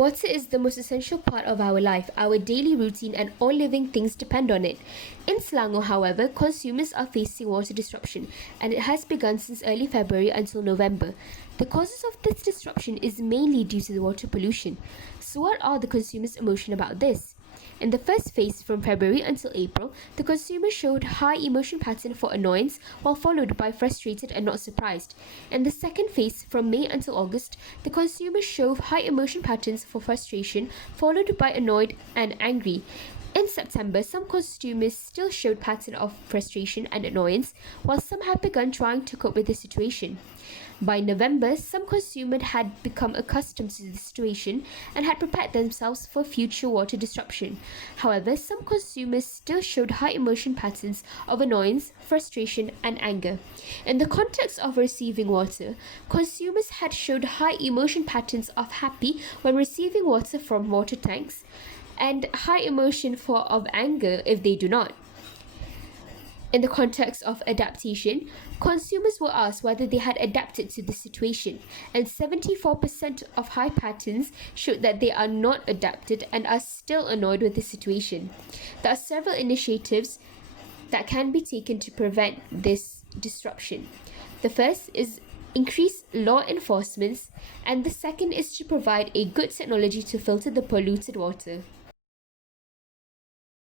Water is the most essential part of our life, our daily routine, and all living things depend on it. In Selangor, however, consumers are facing water disruption, and it has begun since early February until November. The causes of this disruption is mainly due to the water pollution. So what are the consumers' emotion about this? In the first phase, from February until April, the consumer showed high emotion pattern for annoyance, while followed by frustrated and not surprised. In the second phase, from May until August, the consumer showed high emotion patterns for frustration, followed by annoyed and angry. In September, some consumers still showed pattern of frustration and annoyance, while some had begun trying to cope with the situation. By November, some consumers had become accustomed to the situation and had prepared themselves for future water disruption. However, some consumers still showed high emotion patterns of annoyance, frustration, and anger. In the context of receiving water, consumers had showed high emotion patterns of happy when receiving water from water tanks, and high emotion of anger if they do not. In the context of adaptation, consumers were asked whether they had adapted to the situation, and 74% of high patterns showed that they are not adapted and are still annoyed with the situation. There are several initiatives that can be taken to prevent this disruption. The first is increase law enforcement, and the second is to provide a good technology to filter the polluted water.